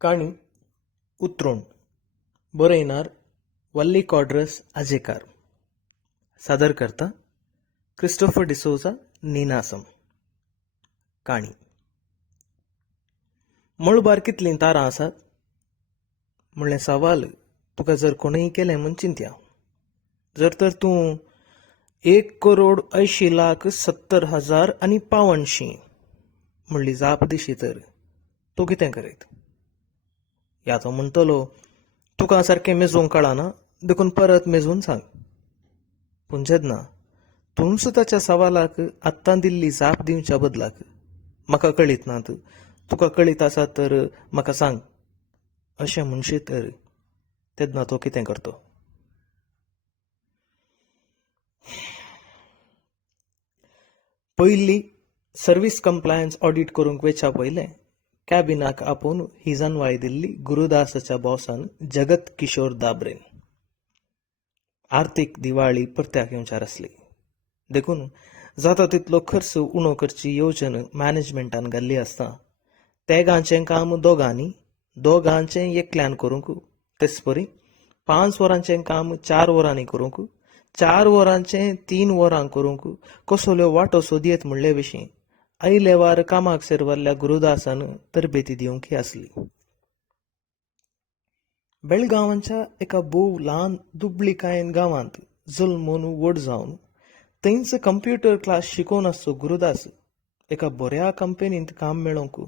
काणी उतरोण बरयणार वल्ली कॉड्रस आजेकार सादर करता क्रिस्टोफर डिसोजा निनासम. काणी मळ बारकीतलीं तारां आसात म्हणलें सवाल तुका जर कोणीय केलें म्हूण चिंत्या. जर तर तूं 1,80,70,000 म्हणली जाप दिशी तर तूं कितें करीत? ह्या तो म्हणटलो तुका सारकें मेजूंक कळना देखून परत मेजून सांग. पूण जेन्ना तूंच ताच्या सवालाक आत्तां दिल्ली जाप दिवच्या बदलाक म्हाका कळीत नात, तुका कळीत आसा तर म्हाका सांग अशें म्हणशी तर तेन्ना तो कितें करतो? पयलीं सर्व्हिस कंप्लायन्स ऑडिट करूंक वेच्या पयलें कॅबिनाक आपोवन ही जानवाळी दिल्ली गुरुदासच्या बॉसान जगत किशोर दाब्रेन. आर्थीक दिवाळी परत्याक येवच्यार आसली देखून जाता तितलो खर्च उणो करची येवजण मॅनेजमेंटान घाल्ली आसता तेगांचें काम दोगांचें एकल्यान करूंक, तेच परी 5 वरांचें काम 4 वरांनी करूंक, 4 वरांचें 3 वरां करूंक कसल्यो वाटो सोदयेत म्हणले विशीं आयले वार कामाक सेरवाल्ल्या गुरुदासान तरबेती दिवंक आसली. बेळगांवाच्या एका बोव ल्हान दुबळीकायेन गांवांत जल्मून व्हड जावन थंयच कंप्युटर क्लास शिकोवन आसचो गुरुदास एका बऱ्या कंपनींत काम मेळोवंक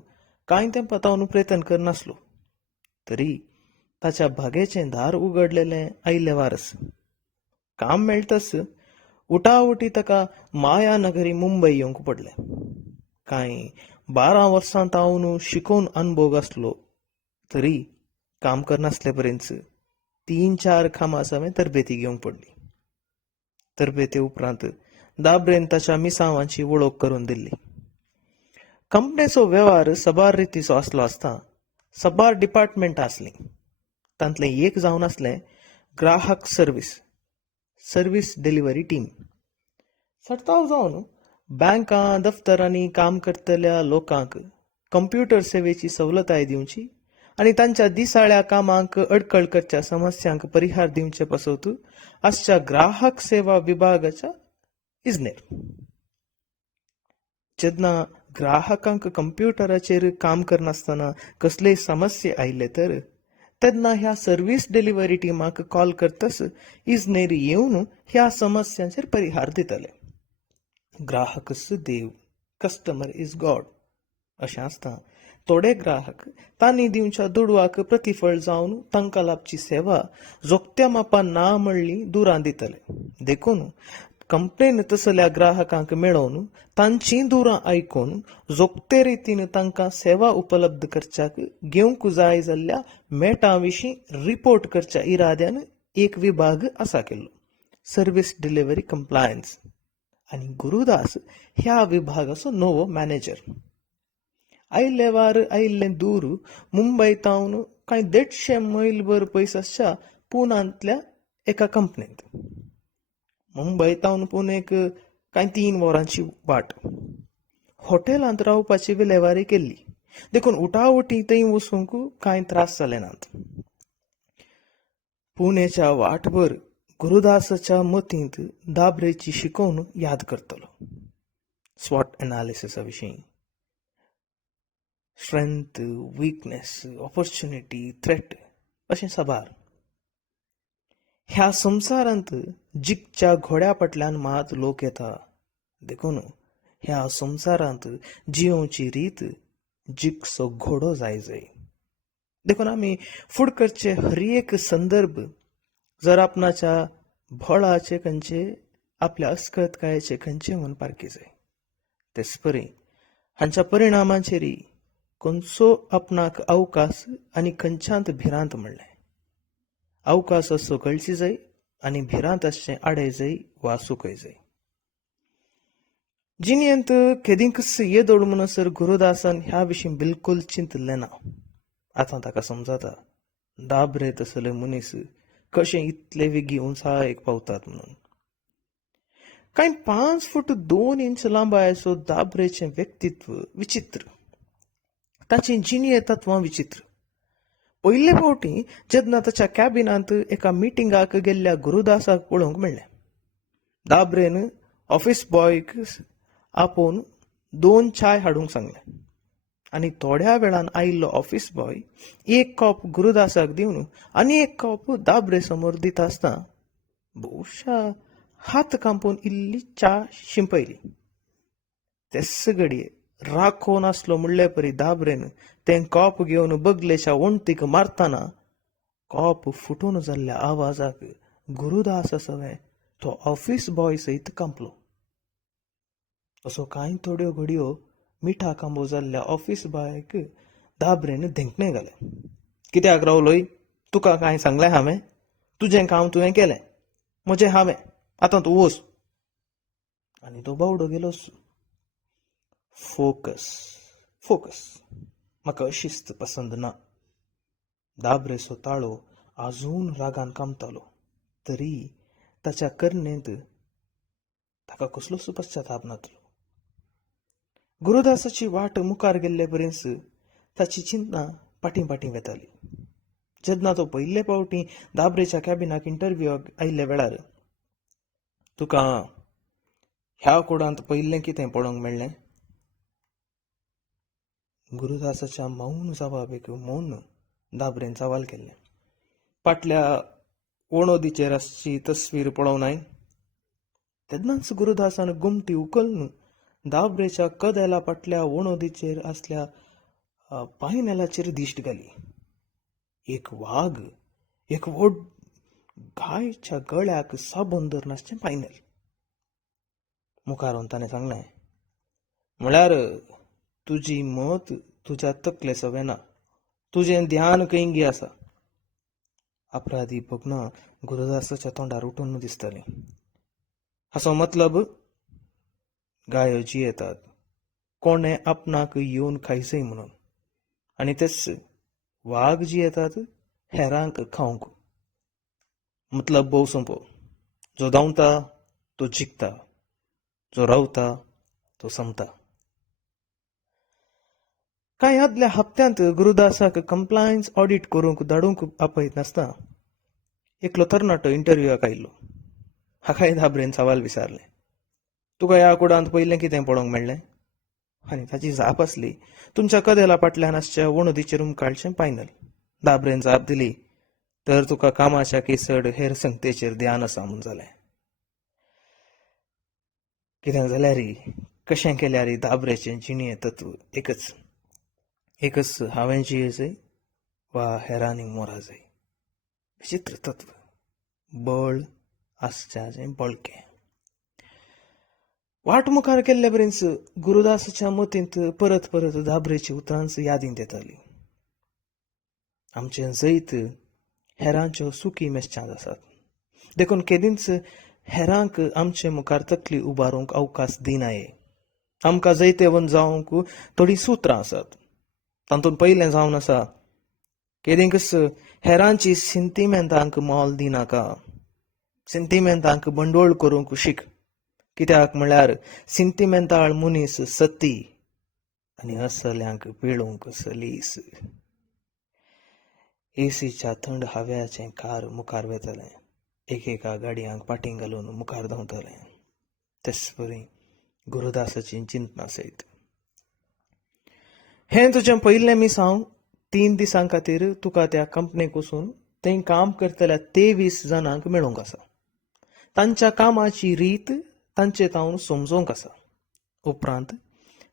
कांय तेंपा तावन प्रयत्न करनासलो. तरी ताच्या भागेचें दार उगडलेलें आयले वारस. काम मेळटच उटाउटी ताका मायानगरी मुंबय येवंक पडलें. कांय 12 वर्सां तावन शिकोवन अनुभव आसलो तरी काम करनासले पर्यंत 3-4 खांबा समेत तरबेती घेवंक पडली. तरबेती उपरांत दाब्रेन ताच्या मिसावांची वळख करून दिल्ली. कंपनीचो वेव्हार सबार रितीचो आसलो आसता सबार डिपार्टमेंटां आसलीं. तांतलें एक जावन आसलें ग्राहक सर्व्हिस डिलिव्हरी टीम. सटताव जावन बँकां दफ्तरांनी काम करतल्या लोकांक कंप्युटर सेवेची सवलताय दिवची आनी तांच्या दिसाळ्या कामांक अडखळ करच्या समस्यांक परिहार दिवचे पासत आसच्या ग्राहक सेवा विभागाच्या इजनेर. जेन्ना ग्राहकांक कंप्युटराचेर काम करनासतना कसलेय समस्या आयले तर तेन्ना ह्या सर्व्हिस डिलिव्हरी टीमाक कॉल करतच इजनेर येवन ह्या समस्यांचेर परिहार दितले. ग्राहकच देव, कस्टमर इज गॉड अशें आसता. थोडे ग्राहक तांणी दिवच्या दुडवाक प्रतिफळ जावन तांकां लाभची सेवा जोगत्या मापान ना म्हणली दुरां दितले. देखून कंपनीन तसल्या ग्राहकांक मेळोवन तांचीं दुरां आयकून जोगते रितीन तांकां सेवा उपलब्ध करच्याक घेवंक जाय जाल्ल्या मेटां विशीं रिपोर्ट करच्या इराद्यान एक विभाग आसा केल्लो, सर्व्हिस डिलिव्हरी कंप्लायन्स. आनी गुरुदास ह्या विभागाचो नवो मॅनेजर. आयले वार आयिल्लें दूर मुंबय तावन कांय 150 मैलभर पयस आसच्या पुनांतल्या एका कंपनींत. मुंबय तावन पुणेक कांय 3 वरांची वाट. हॉटेलांत रावपाची विलेवारी केल्ली देखून उटाउटी थंय वचूंक कांय त्रास जाले नात. पुणेच्या वाटभर गुरुदासच्या मतींत दाब्रेची शिकवण याद करतलो. स्वॉट एनालिसिसा विशीं, स्ट्रेंथ, वीकनेस, ऑपॉर्च्युनिटी, थ्रेट अशें साबार. ह्या संवसारांत जिखच्या घोड्या फाटल्यान मात लोक येता देखून ह्या संवसारांत जियोवची रीत जिखचो घोडो जाय. देखून आमी फुड करचे हर एक संदर्भ जर आपणाच्या भोळाचे खंयचे आपल्या अस्कतकायेचे खंयचे म्हूण पारखी जाय. तेच परी हांच्या परिणामांचेरय खंयचो आपणाक अवकाश आनी खंयच्यात भिरांत म्हणलें. अवकाश असो कळची जाय आनी भिरांत आसचें आडय जाय वा सुकय जाय. जिणेंत केदींकच येदोड म्हणसर गुरुदासान ह्या विशीं बिलकुल चिंतलें ना. आतां ताका समजता दाब्रे तसले मनीस कशें इतले बेगी उंचायेक पावतात म्हणून. कांय 5 फूट 2 इंच लांबायचो दाब्रेचें व्यक्तित्व विचित्र. ताची जिणे तत्वां विचित्र. पयले फावटी जेन्ना ताच्या कॅबिनांत एका मिटिंगाक गेल्ल्या गुरुदासाक पळोवंक मेळ्ळें. दाबरेन ऑफिस बॉयक आपोवन 2 चाय हाडूंक सांगलें आनी थोड्या वेळान आयिल्लो ऑफिस बॉय एक कॉप गुरुदासाक दिवन आनी एक कॉप दाबरे समोर दिता आसतना भोवशा हात कांपोवन इल्ली च्या शिंपयली. तेच घडये राखोन आसलो म्हणले परी दाबरेन तें कॉप घेवन बगलेच्या वणटीक मारतना कॉप फुटून जाल्ल्या आवाजाक गुरुदास सवे तो ऑफिस बॉय सयत कांपलो. असो कांय थोड्यो घडयो मिठा कांबो जाल्ल्या ऑफिस बॉयक दाबरेन धेंकणे घालें. कित्याक रावलोय? तुका कांय सांगलें हांवें? तुजें काम तुवें केलें, म्हजें हांवें, आतां तूं वच. आनी तो बावडो गेलोच. फोकस फोकस म्हाका शिस्त पसंद ना. दाबरेचो ताळो आजून रागान कामतालो, तरी ताच्या करणेंत ताका कसलोच पश्चाताप नातलो. गुरुदासाची वाट मुखार गेल्ले पर्यंत ताची चिंतना फाटीं फाटीं वेताली. जेन्ना तो पयले फावटी दाबरेच्या कॅबिनाक इंटरव्यूक आयिल्ल्या वेळार तुका ह्या कोडांत पयलें कितें पळोवंक मेळ्ळें? गुरुदासाच्या मौन जबाबेक मौन दाबरेन सवाल केल्लें. फाटल्या वणोदीचेर आसची तस्वीर पळोवनाय? तेन्नाच गुरुदासान घुमटी उखलून दाबरेच्या कदेला फाटल्या वणोदीचेर आसल्या पायनेलाचेर दिश्ट घाली. एक वाघ, एक व्हड गायच्या गळ्याक साबून धरनासचें पायनेल. मुखार ताणें सांगलें, म्हळ्यार तुजी मत तुज्या तकले सवें ना, तुजें ध्यान कैंगी आसा. अपराधी भगनां गुरुदासाच्या तोंडार उठून दिसतालीं. हाचो मतलब? गायो जियेतात कोणे आपणाक येवन खायचंय म्हणून, आनी तेच वाघ जियेतात हेरांक खावंक. मतलब भोव सोंपो. जो धांवता तो जिखता, जो रावता तो संपता. कांय आदल्या हप्त्यांत गुरुदासाक कंप्लायन्स ऑडिट करूंक धाडूंक आपयत नासतना एकलो तरणाटो इंटरव्यूक आयिल्लो. हाकाय दाबरेन सवाल विचारलें, तुका ह्या कोडांत पयलें कितें पळोवंक मेळ्ळें? आनी ताची जाप आसली, तुमच्या कदेला फाटल्यान आसच्या वणोदीचेर उमकाळचें पायनल. दाबरेन जाप दिली, तर तुका कामाच्या केसड हेर संगतेचेर ध्यान आसा म्हूण जालें. कितें जाल्यार कशें केल्यार दाबरेचें जिणे तत्व एकच. हांवें जियेचंय वा हेरांनी मोरा जाय. विचित्र तत्व. बळ आसच्याचें बळकें. वाट मुखार गेल्ले पर्यंत गुरुदासाच्या मतींत परत परत दाबरेची उतरांच यादींत येतालीं. आमचें जैत हेरांच्यो सुखी मेस्चांत आसात, देखून केदींच हेरांक आमचे मुखार तकली उबारूंक अवकाश दिनाये. आमकां जैतेवन जावंक थोडीं सुत्रां आसात. तातूंत पयलें जावन आसा, केदींकच हेरांची सेंटिमेंटांक मोल दिनाका. सेंटिमेंटांक बंडोळ करूंक शीक. कित्याक म्हळ्यार सेंटिमेंटाळ मनीस सती आनी असल्यांक पिळूंक सलीस. एसीच्या थंड हव्याचें कार मुखार वेतालें. एकेका गाडयांक फाटीं घालून मुखार धांवतालें. तेच परी गुरुदासाची चिंतना सयत. हें तुजें पयलें मिसांव 3 दिसां खातीर तुका त्या कंपनीक वचून थंय काम करतल्या 23 जाणांक मेळूंक आसा. तांच्या कामाची रीत तांचे तावन समजोवंक आसा. उपरांत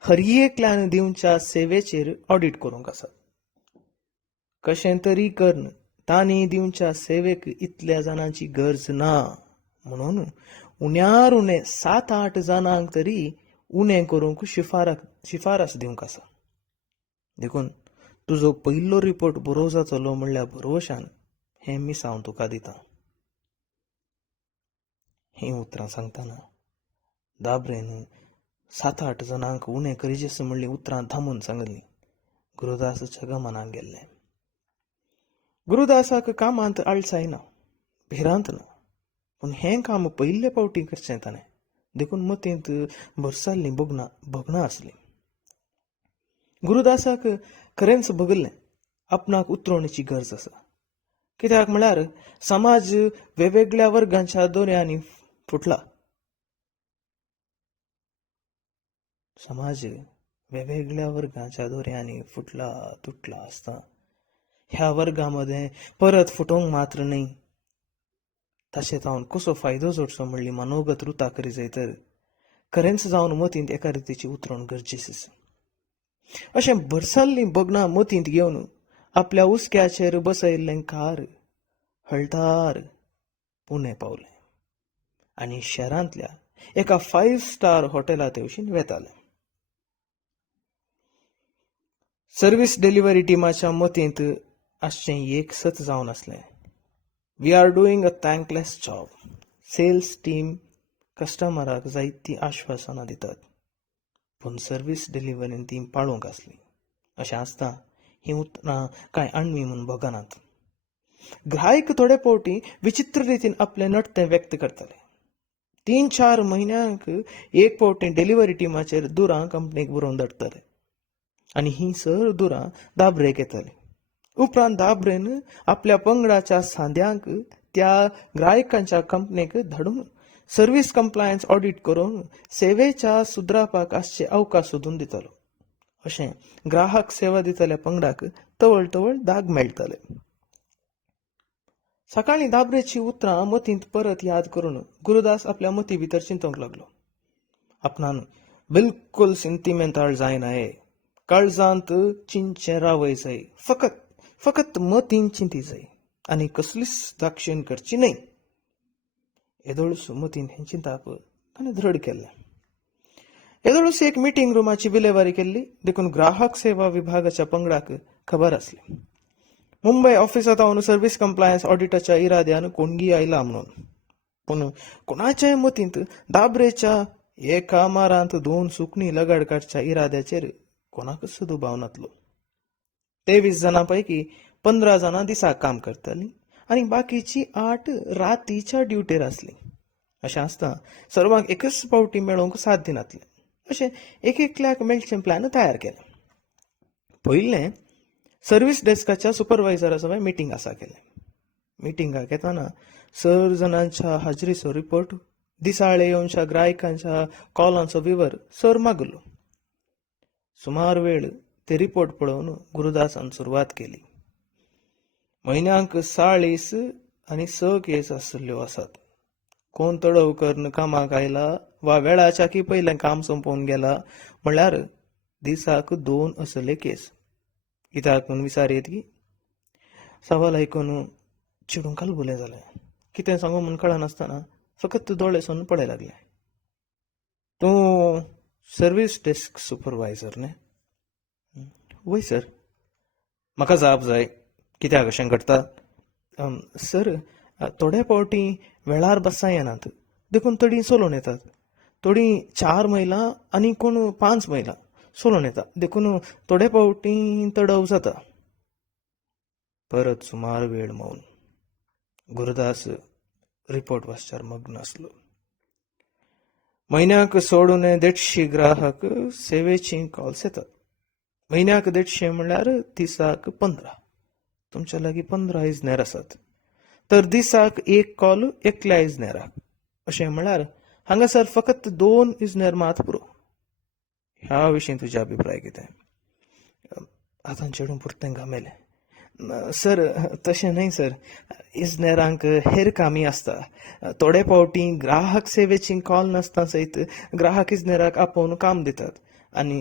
हर एकल्यान दिवच्या सेवेचेर ऑडिट करूंक आसा. कशें तरी करून तांणी दिवच्या सेवेक इतल्या जाणांची गरज ना म्हणून उण्यार उणें 7-8 जाणांक तरी उणें करूंक शिफारस दिवंक आसा. देखून तुजो पयलो रिपोर्ट बरो जातलो म्हणल्या भरवशान हें मिसांव तुका दितां. हीं उतरां सांगतना दाबरेन 7-8 जाणांक उणें करीचें म्हणलीं उतरां थांबून सांगलीं. गुरुदासाच्या गमनाक गेल्लें. गुरुदासाक कामांत आळसाय ना, भिरांत ना, पूण हें काम पयले फावटी करचें ताणें, देखून मतींत भरसाल्लीं भगनां आसलीं. गुरुदासाक खरेंच भगल्लें आपणाक उतरोवण्याची गरज आसा. कित्याक म्हळ्यार समाज वेगवेगळ्या वर्गांच्या दोऱ्यांनी फुटला. समाज वेगवेगळ्या वर्गांच्या दोऱ्यांनी फुटला तुटला असता ह्या वर्गामध्ये परत फुटोंक मात्र नाही. तशें जावन कसो फायदो जोडचो म्हणली मनोगत रुता करी जाय तर खरेंच जावन मतींत एका रितीची उतरण गरजेची आसा. अशें भरसल्लीं बगनां मतींत घेवन आपल्या उस्क्याचेर बसयल्लें कार हळटार पुणे पावलें आनी शारांतल्या एका 5 स्टार हॉटेलांत येवशीन वेतालें. सर्व्हिस डिलिव्हरी टिमाच्या मतींत आसचें एक सत जावन आसलें. We are doing a thankless job. Sales team कस्टमराक जायतीं आश्वासनां दितात, पूण सर्व्हिस डिलिव्हरीन ती पाळूंक आसली. अशें आसता हीं उतरां कांय आण्वी म्हूण भोगनात. ग्राहक थोडे फावटी विचित्र रितीन आपलें नडतें व्यक्त करताले. 3-4 म्हयन्यांक एक फावटी डिलिव्हरी टिमाचेर दुरां कंपनीक बरोवन धाडटाले आनी हीं सर दुरां दाबरेक येतालीं. उपरांत दाबरेन आपल्या पंगडाच्या सांद्यांक त्या ग्राहकांच्या कंपनीक धाडून सर्व्हिस कंप्लायन्स ऑडिट करून सेवेच्या सुदरापाक आसचे अवकाश सोदून दितालो. अशें ग्राहक सेवा दितल्या पंगडाक तवळ तवळ दाग मेळटाले. सकाळीं दाबरेची उतरां मतींत परत याद करून गुरुदास आपल्या मती भितर चिंतूंक लागलो. आपणान बिलकुल सेंटिमेंटाळ जायनाये. काळजांत चिंतचें रावय जाय. फकत मतीन चिंती जाय आनी कसलीच दाक्षिण करची न्हय. येदोळूच मतीन हें चिंताप ताणें दृढ केलें. येदोळूच एक मिटींग रुमाची विलेवारी केल्ली. देखून ग्राहक सेवा विभागाच्या पंगडाक खबर आसली मुंबय ऑफिसांत हांव सर्व्हिस कंप्लायन्स ऑडिटाच्या इराद्यान कोणगी आयला म्हणून. पूण कोणाच्याय मतींत दाबरेच्या एका मारांत 2 सुकणीं लगाड काडच्या इराद्याचेर कोणाकच दुबाव नासलो. 23 जाणां पैकी 15 जाणां दिसाक काम करतालीं आनी बाकीची 8 रातीच्या ड्युटेर आसलीं. अशें आसता सर्वांक एकच फावटी मेळोवंक साथ दिनातलें. अशें एकल्याक मेळचें प्लॅन तयार केलें. पयलें सर्व्हिस डेस्काच्या सुपरवायझरा सवाय मिटींग आसा केलें. मिटींगाक येताना सर जणांच्या हाजरीचो रिपोर्ट, दिसाळे येवच्या ग्राहकांच्या कॉलांचो विवर सर मागलो. सुमार वेळ ते रिपोर्ट पळोवन गुरुदासान सुरवात केली. म्हयन्यांक 40 आनी 6 केस आसल्ल्यो आसात. कोण तडवकर्न कामाक आयला वा वेळाच्या की पयलें काम संपोवन गेला म्हळ्यार दिसाक 2 असले केस. कित्याक म्हूण विचारीत की सवाल आयकून चिडून कालबुलें जालें. कितें सांगू म्हूण कळनासतना फकत दोळे सोन पळय लागलें. तूं सर्व्हिस डेस्क सुपरवायझर न्ही? वय सर. म्हाका जाप जाय. कित्याक अशें घडटा? सर, थोडे फावटी वेळार बसां येनात, देखून तडीं सोलोवन येतात. थोडीं 4 महिला आनी कोण 5 महिला सोलोवन येता, देखून थोडे फावटी तडव जाता. परत सुमार वेळ मौन. गुरुदास रिपोर्ट वाचच्यार मग्न आसलो. म्हयन्याक सोडून 150 ग्राहक सेवेची कॉल्स येतात. म्हयन्याक 150 म्हळ्यार दिसाक 15. तुमच्या लागीं 15 इजनेर आसात. तर दिसाक एक कॉल एकल्या इजनेराक. अशें म्हळ्यार हांगासर फकत 2 इजनेर मात पुरो. ह्या विशीं तुजे अभिप्राय कितें? आतां चेडूं पुरतें घामेलें. सर, तशें न्हय सर. इजनेरांक हेर कामी आसता. थोडे फावटी ग्राहक सेवेची कॉल नासता सयत ग्राहक इजनेराक आपोवन काम दितात आनी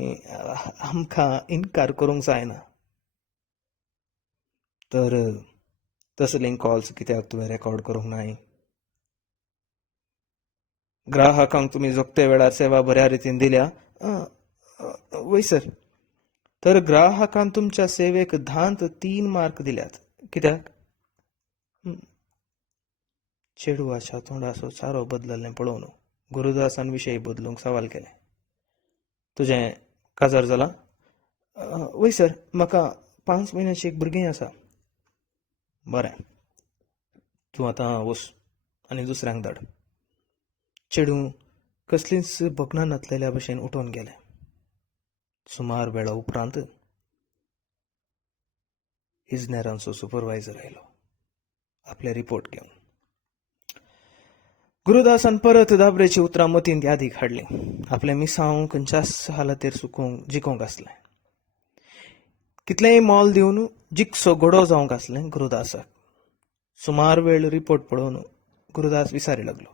आमकां इन्कार करूंक जायना. तर तसलीं कॉल्स कित्याक तुवें रेकॉर्ड करूंक नाय? ग्राहकांक तुमी जखते वेळार सेवा बऱ्या रितीन दिल्या? वय सर. तर ग्राहकान तुमच्या सेवेक 10त 3 मार्क दिल्यात. कित्याक? चेडवाच्या तोंडाचो चारो बदलल्लें पळोवन गुरुदासान विशय बदलूंक सवाल केलें. तुजें काजार जालां? वय सर, म्हाका 5 म्हयन्याचें एक भुरगें आसा. बरें, तूं आतां वच आनी दुसऱ्यांक धाड. चेडूं कसलींच भगनां नातलेल्या भशेन उठून गेलें. सुमार वेळा उपरांत इजनेरांचो सुपरवायझर आयलो आपले रिपोर्ट घेवन. गुरुदासान परत दाबरेची उतरां मतींत यादीक हाडली. आपले मिसांव खंयच्याच हालतीर जिखोवंक आसलें. कितलेंय मोल दिवन जिखसो घोडो जावंक आसलें गुरुदासाक. सुमार वेळ रिपोर्ट पळोवन गुरुदास विचारी लागलो.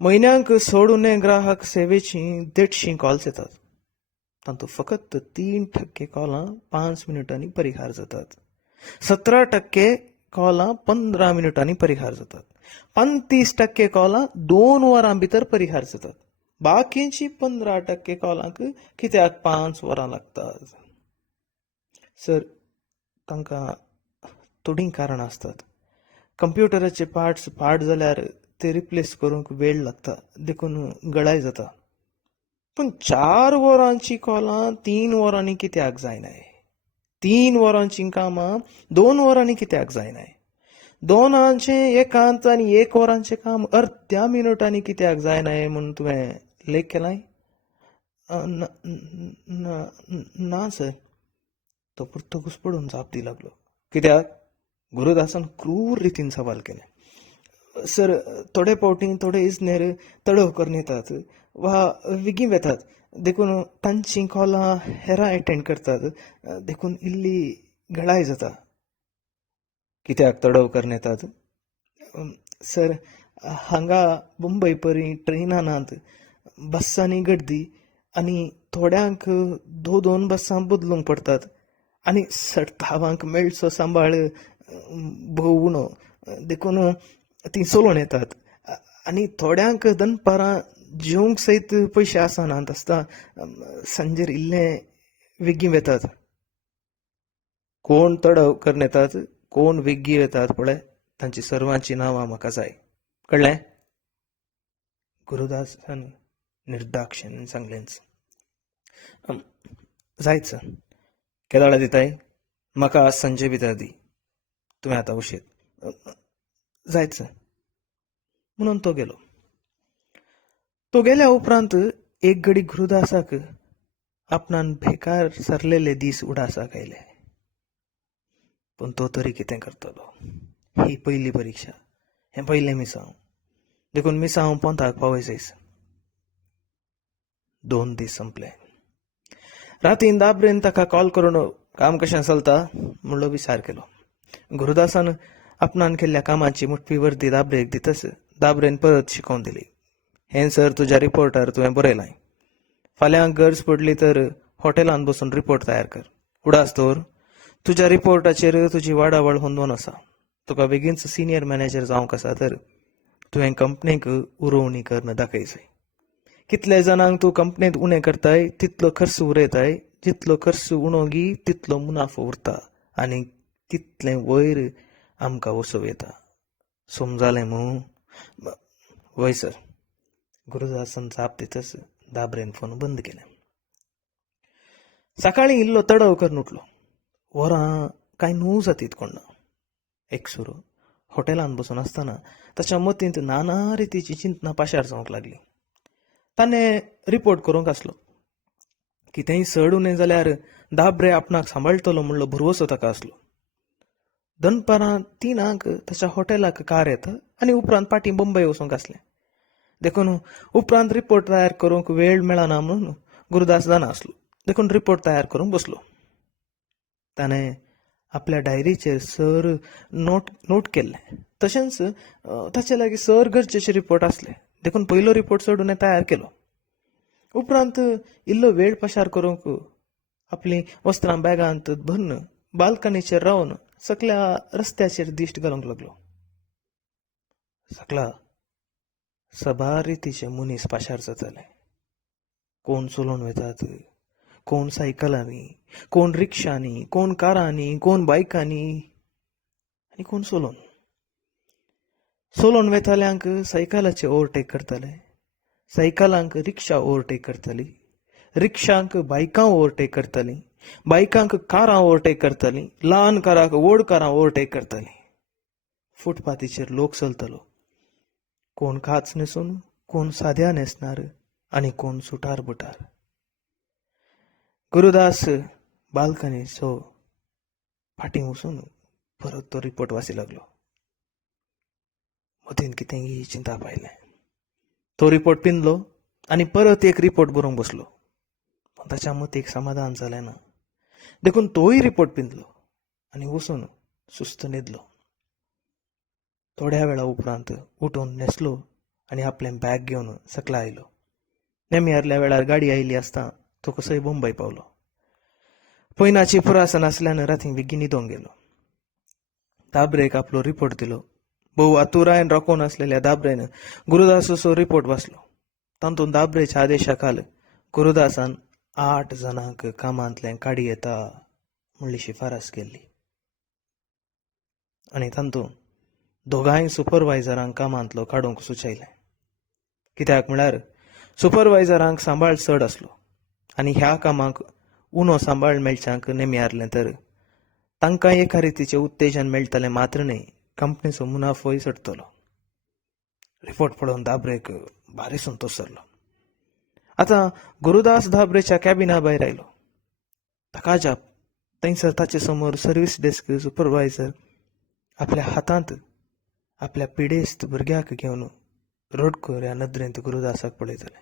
म्हयन्यांक सोडून ग्राहक सेवेची 150 कॉल्स येतात. तातूंत फकत 3% कॉलां 5 मिनटांनी परिहार जातात. 17% कॉलां 15 मिनटांनी परिहार जातात. 35% कॉलां 2 वरां भितर परिहार जातात. बाकीची 15% कॉलांक कित्याक 5 वरां लागतात? सर, तांकां थोडीं कारणां आसतात. कंप्युटराचे पार्ट्स पाड जाल्यार ते रिप्लेस करूंक वेळ लागता, देखून गळाय जाता. पूण 4 वरांची कॉलां 3 वरांनी कित्याक जायनाय? 3 वरांची कामां 2 वरांनी कित्याक जायनाय? 2 एकांत आनी 1 वरांचें काम अर्ध्या मिनटांनी कित्याक जायनाय म्हूण तुवें लेख केलाय? ना सर. तो पुर्तो घुसपडून जाप दी लागलो. कित्याक? गुरुदासान क्रूर रितीन सवाल केले. सर, थोडे फावटी थोडे इजनेर तडव करून येतात वा विगी वेतात, देखून तांची कॉलां हेरां अटेंड करतात, देखून इल्ली गळाय जाता. कित्याक तडव करून येतात? सर, हांगा मुंबय परी ट्रेनां नात, बसांनी गर्दी आनी थोड्यांक 2 बसां बदलूंक पडटात आनी सडतावांक मेळचो सांबाळ भोव उणो, देखून ती चलोवन येतात. आनी थोड्यांक दनपारां जेवंक सयत पयशे आसनात आसता सांजेर इल्लें वेगीं वेतात. कोण तडव करून येतात, कोण वेगीं येतात पळय, तांची सर्वांची नांवां म्हाका जाय. कळ्ळें? गुरुदासान निर्दाक्षिण्य सांगलेंच. जायत सर. केदाळा दिताय? म्हाका आज सांजे भितर दी. तुवें आतां उशीर. जायत सर. म्हणून तो गेलो. तो गेल्या उपरांत एक घडी गुरुदासाक आपणान बेकार सरलेले दीस उडासाक आयले. पूण तो तरी कितें करतलो? ही पयली परिक्षा, हें पयलें मिसांव, देखून मिसांव पोंताक पावय जायस. 2 दीस संपले. रातीन दाबरेन ताका कॉल करून काम कशें चलता म्हणलो विचार केलो. गुरुदासान आपणान केल्ल्या कामाची मुठ्ठी वर्दी दाबरेक दितच दाबरेन परत शिकोवन दिली. हें सर तुज्या रिपोर्टार तुवें बरयलां. फाल्यां गरज पडली तर हॉटेलांत बसून रिपोर्ट तयार कर. उडास दवर. तुज्या रिपोर्टाचेर तुजी वाडावळ होंदोन आसा. तुका बेगीनच सिनियर मॅनेजर जावंक आसा तर तुवें कंपनीक उरोवणी करून दाखय जाय. कितले जाणांक तूं कंपनींत उणें करताय तितलो खर्च उरयताय. जितलो खर्च उणो गी तितलो मुनाफो उरता आनी तितलें वयर आमकां वसव येता. समजालें मूं? वय सर. गुरुदासान जाप दितच दाबरेन फोन बंद केलें. सकाळीं इल्लो तडव करून उठलो. वरां कांय 9 जातीत कोण ना. एक सुरो हॉटेलांत बसून आसतना ताच्या मतींत नाना रितीची चिंतनां पाशार जावंक लागली. ताणें रिपोर्ट करूंक आसलो. कितेंय चड उणें जाल्यार दाबरे आपणाक सांबाळटलो म्हणलो भरवसो ताका आसलो. दनपारां 3 ताच्या हॉटेलाक कार येता आनी उपरांत पाटी मुंबय वचूंक आसलें. देखून उपरांत रिपोर्ट तयार करूंक वेळ मेळना म्हणून गुरुदास जाणा आसलो. देखून रिपोर्ट तयार करूंक बसलो. ताणें आपल्या डायरीचेर सर नोट केल्लें. तशेंच ताचे लागीं सर गरजेचे रिपोर्ट आसले. देखून पयलो रिपोर्ट सोडून तयार केलो. उपरांत इल्लो वेळ पसार करूंक आपली वस्त्रां बॅगांत भरून बाल्कनीचेर रावन सकल्या रस्त्याचेर दिश्ट घालूंक लागलो. सकला सबार रितीचे मनीस पाशार जाताले. कोण चलोवन वतात, कोण सायकलांनी, कोण रिक्षांनी, कोण कारांनी, कोण बायकांनी आनी कोण चलोवन वेताल्यांक सायकलाचे ओवरटेक करताले. सायकलांक रिक्षा ओवरटेक करताली. रिक्षांक बायकां ओवरटेक करतालीं. बायकांक कारां ओवरटेक करतालीं. ल्हान कारांक व्हड कारां ओवरटेक करतालीं. फुटपाथीचेर लोक चलतलो. कोण काच न्हेसून, कोण साद्या न्हेसणार आनी कोण सुटार बुटार. गुरुदास बाल्कनीचो फाटीं वचून परत तो रिपोर्ट वाची लागलो. मदींत कितेंय चिंता पायलें. तो रिपोर्ट पिंजलो आनी परत एक रिपोर्ट बरोवंक बसलो. पण ताच्या मतीक समाधान जालें ना. देखून तोय रिपोर्ट पिंजलो आनी वचून सुस्त न्हिदलो. थोड्या वेळा उपरांत उठून न्हेसलो आनी आपलें बॅग घेवन सकला आयलो. नेम्यारल्या वेळार गाडी आयिल्ली आसता तो कसोय मुंबय पावलो. पयनाची पुरासन आसल्यान रातीं बेगीन न्हिदोंक गेलो. दाबरेक आपलो रिपोर्ट दिलो. भोव आतुरायेन राखून आसलेल्या दाबरेन गुरुदासाचो रिपोर्ट वाचलो. तातूंत दाबरेच्या आदेशा खाल गुरुदासान 8 जाणांक कामांतल्यान काडी येता म्हणली शिफारस केल्ली. आनी तातूंत दोगांय सुपरवायझरांक कामांतलो काडूंक सुचयलें. कित्याक म्हळ्यार सुपरवायझरांक सांबाळ चड आसलो आनी ह्या कामाक उणो सांबाळ मेळच्यांक नेम्यारलें तर तांकांय एका रितीचें उत्तेजन मेळटलें मात्र न्हय, कंपनीचो मुनाफोय चडटलो. रिपोर्ट पळोवन दाबरेक भारी संतोश जालो. आतां गुरुदास दाबरेच्या कॅबिना भायर आयलो. ताका जाप थंयसर ताचे समोर सर्व्हिस डेस्क सुपरवायझर आपल्या हातांत आपल्या पिडेस्त भुरग्याक घेवन रडखोऱ्या नदरेंत गुरुदासाक पळयतले.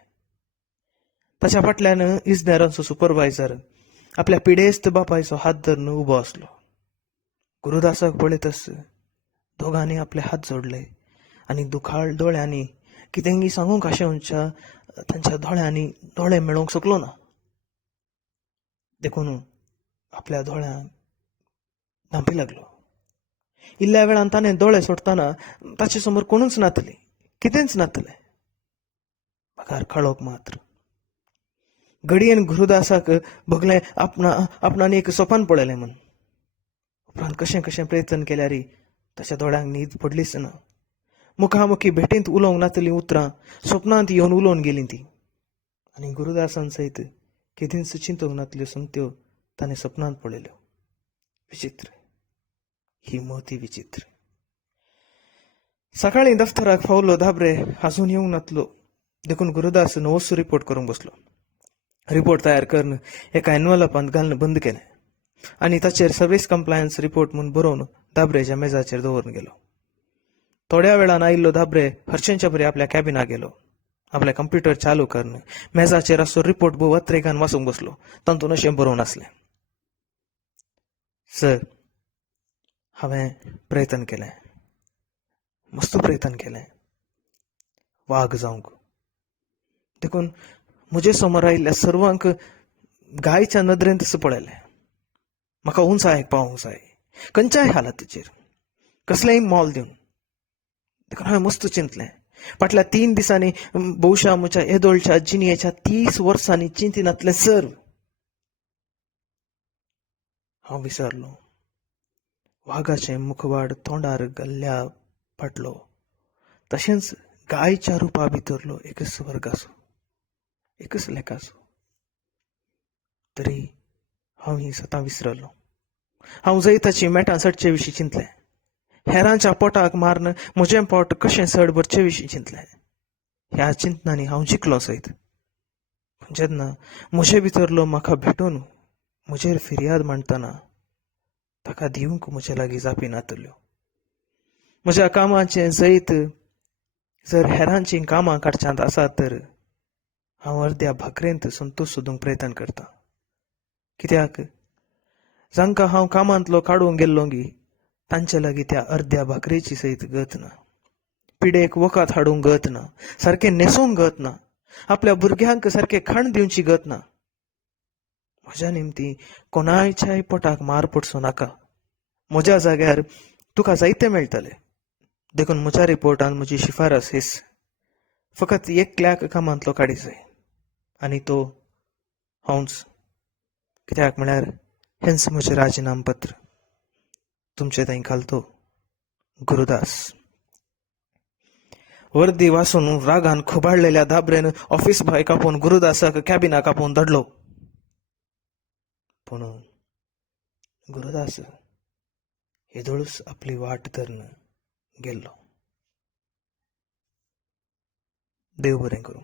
ताच्या फाटल्यान इजनेरांचो सुपरवायझर आपल्या पिडेस्त बापायचो हात धरून उबो आसलो. गुरुदासाक पळयतच दोगांनी आपले हात जोडले आनी दुखाळ दोळ्यांनी कितेंय सांगूंक आशेवच्या तांच्या दोळ्यांनी दोळे मेळोवंक शकलो ना. देखून आपल्या दोळ्यांक धांपी लागलो. इल्ल्या वेळान ताणें दोळे सोडटाना ताचे समोर कोणूच नातली, कितेंच नातलें, भाकार खळोक मात्र. घडयेन गुरुदासाक भोगलें आपणान एक सोपान पळयलें म्हूण. उपरांत कशें कशें प्रयत्न केल्यारय ताच्या दोळ्यांक न्हीद पडलीच ना. मुखामुखी भेटींत उलोवंक नातलीं उतरां स्वप्नांत येवन उलोवन गेलीं तीं. आनी गुरुदासान सयत केदींच चिंतूंक नातल्यो संगत्यो ताणें सपनांत पळयल्यो. विचित्र, ही मोती विचित्र. सकाळीं दफ्तराक फावलो दाबरे आजून येवंक नातलो. देखून गुरुदास नवोच रिपोर्ट करूंक बसलो. रिपोर्ट तयार करून एका एनवलपांत घालून बंद केलें आनी ताचेर सर्व्हिस कंप्लायन्स रिपोर्ट म्हूण बरोवन दाबरेच्या मेजाचेर दवरून गेलो. थोड्या वेळान आयिल्लो दाबरे हरशेंच्या परी आपल्या कॅबिनाक गेलो. आपलें कंप्युटर चालू करून मेजाचेर असो रिपोर्ट वत्रेकान वाचूंक बसलो. तातूंत अशें बरोवन आसलें: सर, हांवें प्रयत्न केलें, मस्त प्रयत्न केलें वाग जावंक. देखून म्हजे समोर आयिल्ल्या सर्वांक गायच्या नदरेंतच पळयलें. म्हाका उंचायेक पावूंक जाय, खंयच्याय हालतीचेर, कसलेंय मोल दिवन. देखून हांवें मस्त चिंतलें. फाटल्या 3 दिसांनी भोवशा म्हज्या येदोळच्या जिणयेच्या 30 वर्सांनी चिंतिनातलें सर्व हांव विसरलो. वाघाचें मुखवाड तोंडार घाल्ल्या फाटलो तशेंच गायच्या रुपा भितरलो एकच स्वर्गाचो, एकच लेकाचो. तरी हांव ही सतां विसरलो. हांव जैताची मेटां सडचे विशीं चिंतलें. हेरांच्या पोटाक मारून म्हजें पोट कशें चड भरचे विशीं चिंतलें. ह्या चिंतनांनी हांव जिखलो सयत. पूण जेन्ना म्हजे भितरलो म्हाका भेटून म्हजेर फिर्याद मांडटना ताका दिवंक म्हजे लागीं जापी नातल्यो. म्हज्या कामाचें जैत जर हेरांचीं कामां काडच्यांत आसात तर हांव अर्द्या भाकरेंत संतोश सोदूंक प्रयत्न करतां. कित्याक जांकां हांव कामांतलो काडूंक गेल्लोंगी तांचे लागीं त्या अर्द्या भाकरेची सयत गत ना. पिडेक वखद हाडूंक गत ना, सारकें न्हेसूंक गत ना, आपल्या भुरग्यांक सारकें खाण दिवची गत ना. म्हज्या निमती कोणायच्याय पोटाक मार पडचो नाका. म्हज्या जाग्यार तुका जायते मेळटले. देखून म्हज्या रिपोर्टान म्हजी शिफारस हीस: फकत एकल्याक कामांतलो काडी जाय आनी तो हांवच. कित्याक म्हळ्यार हेंच म्हजें राजिनामपत्र. तुमचे थंय घालतो, गुरुदास. वर्दी वाचून रागान खुबाळलेल्या दाबरेन ऑफिस भायर कापून गुरुदासाक कॅबिनाक आपोवन धाडलो. पूण गुरुदास येदोळूच आपली वाट धरून गेल्लो. देव बरें करूं.